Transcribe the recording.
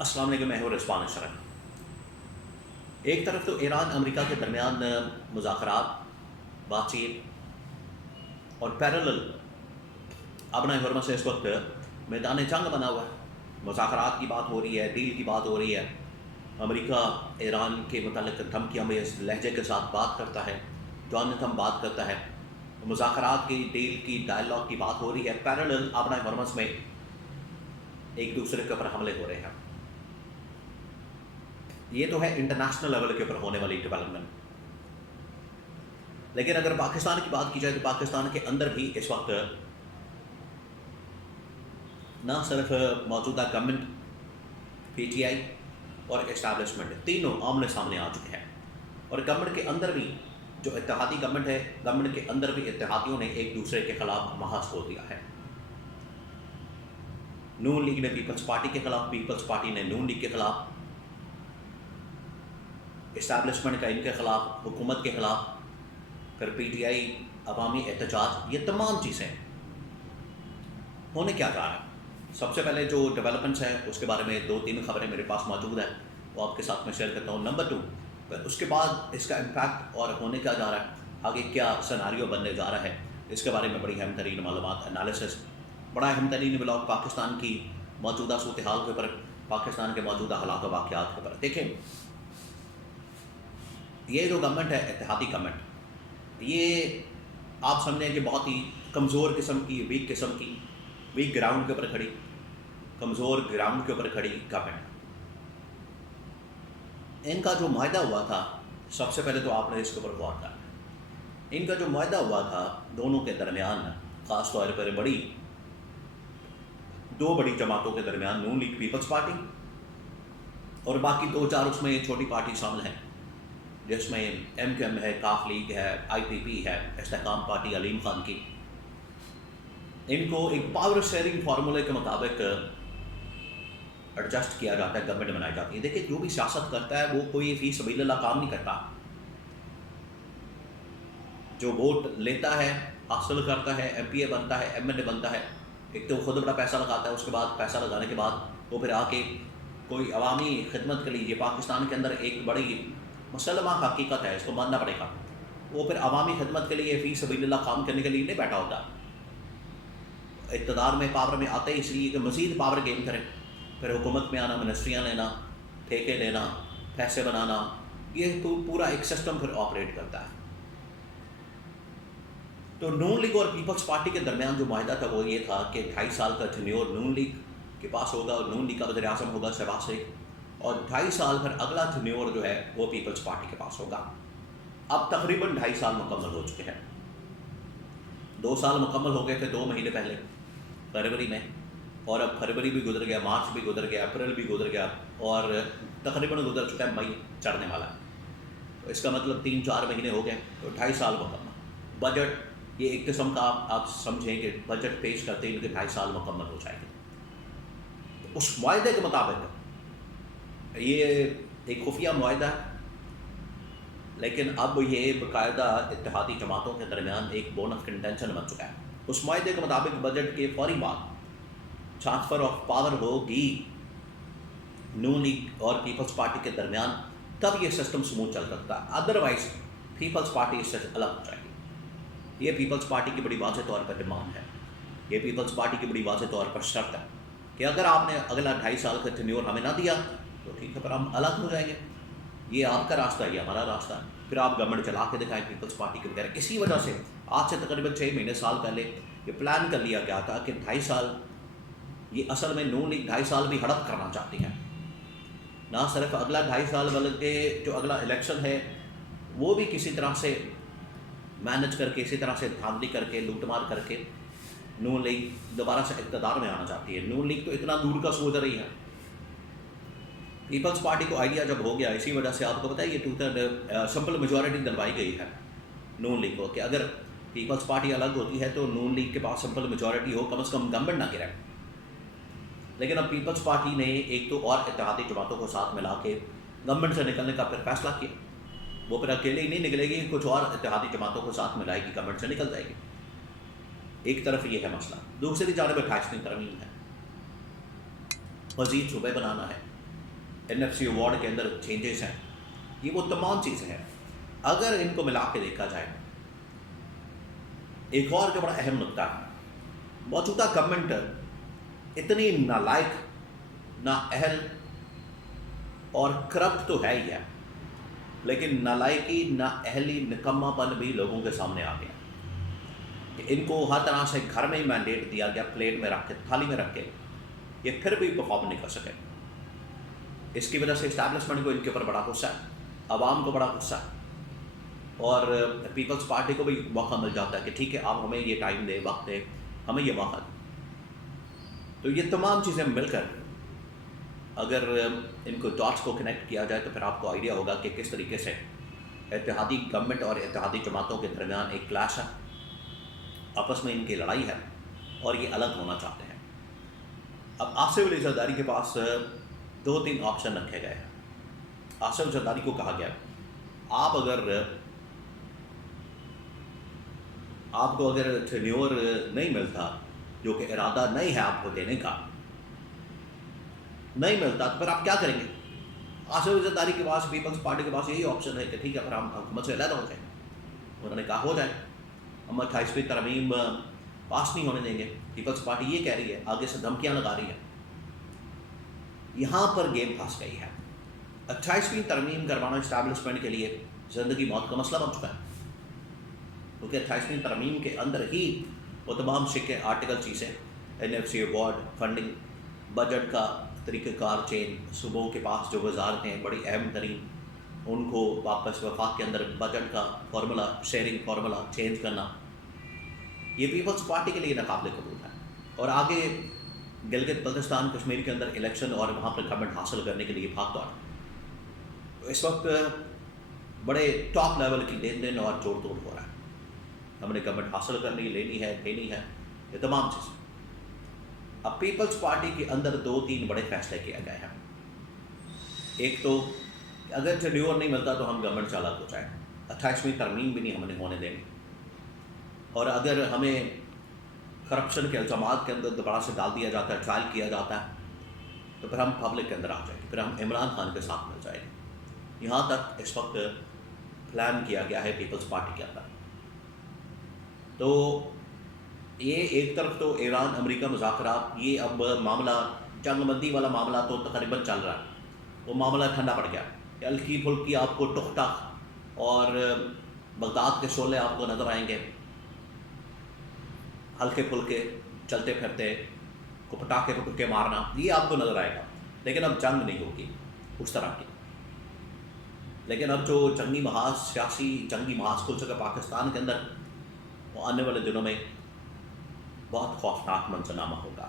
السلام علیکم، میں ہوں رضوان اشرف۔ ایک طرف تو ایران امریکہ کے درمیان مذاکرات، بات چیت اور پیرالل ابنا حرمت سے اس وقت میدان جنگ بنا ہوا ہے، مذاکرات کی بات ہو رہی ہے، ڈیل کی بات ہو رہی ہے، امریکہ ایران کے متعلق دھمکیاں میں اس لہجے کے ساتھ بات کرتا ہے، جونتھم بات کرتا ہے، مذاکرات کی، ڈیل کی، ڈائلاگ کی بات ہو رہی ہے، پیرالل ابنا حرمت میں ایک دوسرے کے اوپر حملے ہو رہے ہیں۔ یہ تو ہے انٹرنیشنل لیول کے اوپر ہونے والی ڈیولپمنٹ، لیکن اگر پاکستان کی بات کی جائے تو پاکستان کے اندر بھی اس وقت نہ صرف موجودہ گورنمنٹ، پی ٹی آئی اور اسٹیبلشمنٹ تینوں آمنے سامنے آ چکے ہیں، اور گورنمنٹ کے اندر بھی جو اتحادی گورنمنٹ ہے، گورنمنٹ کے اندر بھی اتحادیوں نے ایک دوسرے کے خلاف محاذ کھول دیا ہے۔ نون لیگ نے پیپلز پارٹی کے خلاف، پیپلز پارٹی نے نون لیگ کے خلاف، اسٹیبلشمنٹ کا ان کے خلاف، حکومت کے خلاف، پھر پی ٹی آئی، عوامی احتجاج، یہ تمام چیزیں ہونے کیا جا رہا ہے۔ سب سے پہلے جو ڈیولپمنٹس ہیں اس کے بارے میں 2-3 خبریں میرے پاس موجود ہیں، وہ آپ کے ساتھ میں شیئر کرتا ہوں۔ نمبر 2، پھر اس کے بعد اس کا امپیکٹ اور ہونے کیا جا رہا ہے، آگے کیا سیناریو بننے جا رہا ہے، اس کے بارے میں بڑی اہم ترین معلومات، انالیسس، بڑا اہم ترین بلاگ پاکستان کی موجودہ صورتحال کے اوپر، پاکستان کے موجودہ حالات و واقعات کے اوپر۔ دیکھیں، یہ جو گورنمنٹ ہے، اتحادی گورنمنٹ، یہ آپ سمجھیں کہ بہت ہی کمزور قسم کی، ویک قسم کی، ویک گراؤنڈ کے اوپر کھڑی، کمزور گراؤنڈ کے اوپر کھڑی گورنمنٹ۔ ان کا جو معاہدہ ہوا تھا، سب سے پہلے تو آپ نے اس کے اوپر غور کرنا ہے۔ ان کا جو معاہدہ ہوا تھا دونوں کے درمیان، خاص طور پر دو بڑی جماعتوں کے درمیان، نون لیگ، پیپلز پارٹی، اور باقی 2-4 اس میں چھوٹی پارٹی شامل ہیں، جس میں ایم کیو ایم ہے، کاف لیگ ہے، آئی پی پی ہے، استحکام پارٹی علیم خان کی۔ ان کو ایک پاور شیئرنگ فارمولے کے مطابق ایڈجسٹ کیا جاتا ہے، گورنمنٹ بنائی جاتی ہے۔ دیکھیں، جو بھی سیاست کرتا ہے وہ کوئی فی سبیل اللہ کام نہیں کرتا۔ جو ووٹ لیتا ہے، حاصل کرتا ہے، ایم پی اے بنتا ہے، ایم ایل اے بنتا ہے، ایک تو خود بڑا پیسہ لگاتا ہے، اس کے بعد پیسہ لگانے کے بعد وہ پھر آ کے کوئی عوامی خدمت کے لیے، یہ پاکستان کے اندر ایک بڑی مسلمہ حقیقت ہے، اس کو ماننا پڑے گا، وہ پھر عوامی خدمت کے لیے، فی سبیل اللہ کام کرنے کے لیے نہیں بیٹھا ہوتا۔ اقتدار میں، پاور میں آتے ہی اس لیے کہ مزید پاور گین کریں، پھر حکومت میں آنا، منسٹریاں لینا، ٹھیکے لینا، پیسے بنانا، یہ پورا ایک سسٹم پھر آپریٹ کرتا ہے۔ تو نون لیگ اور پیپلز پارٹی کے درمیان جو معاہدہ تھا وہ یہ تھا کہ 2.5 سال کا ٹینیور نون لیگ کے پاس ہوگا، اور نون لیگ کا وزیر اعظم ہوگا شہباز شریف، اور 2.5 سال پھر اگلا ٹینیور جو ہے وہ پیپلز پارٹی کے پاس ہوگا۔ اب تقریباً 2.5 سال مکمل ہو چکے ہیں۔ 2 سال مکمل ہو گئے تھے 2 مہینے پہلے، فروری میں، اور اب فروری بھی گزر گیا، مارچ بھی گزر گیا، اپریل بھی گزر گیا، اور تقریباً گزر چکا ہے مئی چڑھنے والا ہے۔ تو اس کا مطلب 3-4 مہینے ہو گئے، تو 2.5 سال مکمل۔ بجٹ، یہ ایک قسم کا آپ سمجھیں کہ بجٹ پیش کرتے ہیں کہ 2.5 سال مکمل ہو جائے گا۔ اس معاہدے کے مطابق یہ ایک خفیہ معاہدہ ہے، لیکن اب یہ باقاعدہ اتحادی جماعتوں کے درمیان ایک بون آف کنٹینشن بن چکا ہے۔ اس معاہدے کے مطابق بجٹ کے فوری بعد ٹرانسفر آف پاور ہوگی نون لیگ اور پیپلز پارٹی کے درمیان، تب یہ سسٹم سموتھ چل سکتا ہے، ادروائز پیپلز پارٹی اس سے الگ ہو جائے گی۔ یہ پیپلز پارٹی کی بڑی واضح طور پر ڈیمانڈ ہے، یہ پیپلز پارٹی کی بڑی واضح طور پر شرط ہے کہ اگر آپ نے اگلا 2.5 سال کا ٹینیور ہمیں نہ دیا تو ٹھیک ہے، پھر ہم الگ ہو جائیں گے، یہ آپ کا راستہ ہے، یہ ہمارا راستہ ہے، پھر آپ گورنمنٹ چلا کے دکھائیں پیپلز پارٹی کے بغیر۔ اسی وجہ سے آج سے تقریباً 6 مہینے سال پہلے یہ پلان کر لیا گیا تھا کہ 2.5 سال، یہ اصل میں نون لیگ 2.5 سال بھی ہڑپ کرنا چاہتی ہے، نہ صرف اگلا 2.5 سال بلکہ جو اگلا الیکشن ہے وہ بھی کسی طرح سے مینج کر کے، اسی طرح سے دھاندلی کر کے، لوٹ مار کر کے نون لیگ دوبارہ سے اقتدار میں آنا چاہتی ہے۔ نون لیگ تو اتنا دور کا سوچ رہی ہے، پیپلز پارٹی کو آئیڈیا جب ہو گیا، اسی وجہ سے آپ کو پتہ ہے یہ 2/3 سمپل میجورٹی دلوائی گئی ہے نون لیگ کو کہ اگر پیپلز پارٹی الگ ہوتی ہے تو نون لیگ کے پاس سمپل میجورٹی ہو، کم از کم گورنمنٹ نہ گرے۔ لیکن اب پیپلز پارٹی نے ایک تو اور اتحادی جماعتوں کو ساتھ ملا کے گورنمنٹ سے نکلنے کا پھر فیصلہ کیا، وہ پھر اکیلے ہی نہیں نکلے گی، کچھ اور اتحادی جماعتوں کو ساتھ ملائے گی، گورنمنٹ سے نکل جائے گی۔ ایک طرف یہ ہے مسئلہ، دوسری جانب 28ویں ترمیم ہے، مزید صوبے بنانا ہے، NFC ایوارڈ کے اندر چینجز ہیں، یہ وہ تمام چیزیں ہیں. اگر ان کو ملا کے دیکھا جائے، ایک اور جو بڑا اہم نقطہ ہے، موجودہ گورنمنٹ اتنی نالائق، نااہل اور کرپٹ تو ہے ہی ہے، لیکن نالائقی، نااہلی، نکما پن بھی لوگوں کے سامنے آ گیا کہ ان کو ہر طرح سے گھر میں ہی مینڈیٹ دیا گیا، پلیٹ میں رکھ کے، تھالی میں رکھ کے، یہ پھر بھی پرفارم نہیں کر سکے. اس کی وجہ سے اسٹیبلشمنٹ کو ان کے اوپر بڑا غصہ ہے، عوام کو بڑا غصہ ہے، اور پیپلز پارٹی کو بھی موقع مل جاتا ہے کہ ٹھیک ہے آپ ہمیں یہ ٹائم دیں، وقت دیں، ہمیں یہ موقع دیں. تو یہ تمام چیزیں مل کر اگر ان کو ڈاٹس کو کنیکٹ کیا جائے تو پھر آپ کو آئیڈیا ہوگا کہ کس طریقے سے اتحادی گورنمنٹ اور اتحادی جماعتوں کے درمیان ایک کلیش ہے، آپس میں ان کی لڑائی ہے اور یہ الگ ہونا چاہتے ہیں. اب آصف علی زرداری کے پاس 2-3 آپشن رکھے گئے ہیں. آصف زرداری کو کہا گیا آپ کو اگر ٹینیور نہیں ملتا، جو کہ ارادہ نہیں ہے آپ کو دینے کا، نہیں ملتا تو پھر آپ کیا کریں گے؟ آصف علی زرداری کے پاس، پیپلز پارٹی کے پاس یہی آپشن ہے کہ ٹھیک ہے پھر ہم حکومت سے علیحدہ ہو جائیں. انہوں نے کہا ہو جائے، ہم 28ویں ترمیم پاس نہیں ہونے دیں گے. پیپلز پارٹی یہ کہہ رہی ہے، آگے سے دھمکیاں لگا رہی ہے. یہاں پر گیم پھنس گئی ہے. 28ویں ترمیم کروانا اسٹیبلشمنٹ کے لیے زندگی موت کا مسئلہ بن چکا ہے، کیونکہ 28ویں ترمیم کے اندر ہی وہ تمام سکے آرٹیکل چیزیں، NFC ایوارڈ، فنڈنگ، بجٹ کا طریقہ کار چینج، صوبوں کے پاس جو وزارتیں بڑی اہم ترین، ان کو واپس وفاق کے اندر بجٹ کا فارمولا، شیئرنگ فارمولا چینج کرنا، یہ پیپلز پارٹی کے لیے ناقابل قبول ہے. اور آگے گلگت بلتستان کشمیر کے اندر الیکشن اور وہاں پر گورنمنٹ حاصل کرنے کے لیے بھاگ دوڑ. اس وقت بڑے ٹاپ لیول کی لین دین اور جوڑ توڑ ہو رہا ہے. ہم نے گورنمنٹ حاصل کرنی، لینی ہے، دینی ہے، یہ تمام چیزیں. اب پیپلز پارٹی کے اندر 2-3 بڑے فیصلے کیے گئے ہیں. ایک تو اگر ٹینیور نہیں ملتا تو ہم گورنمنٹ سے الگ ہو جائیں، 28ویں ترمیم بھی نہیں ہم نے ہونے دینی، اور اگر ہمیں کرپشن کے الزامات کے اندر دوبارہ سے ڈال دیا جاتا ہے، ٹرائل کیا جاتا ہے، تو پھر ہم پبلک کے اندر آ جائیں گے، پھر ہم عمران خان کے ساتھ مل جائیں گے. یہاں تک اس وقت پلان کیا گیا ہے پیپلز پارٹی کے اندر. تو یہ ایک طرف تو ایران امریکہ مذاکرات، یہ اب معاملہ جنگ بندی والا معاملہ تو تقریباً چل رہا ہے، وہ معاملہ ٹھنڈا پڑ گیا. ہلکی پھلکی آپ کو ٹک ٹک اور بغداد کے شعلے آپ کو نظر آئیں گے، ہلکے پھلکے چلتے پھرتے کو پٹاخے پٹکے مارنا، یہ آپ کو نظر آئے گا. لیکن اب جنگ نہیں ہوگی اس طرح کی. لیکن اب جو جنگی محاذ، سیاسی جنگی محاذ کھل چکا پاکستان کے اندر، وہ آنے والے دنوں میں بہت خوفناک منظرنامہ ہوگا.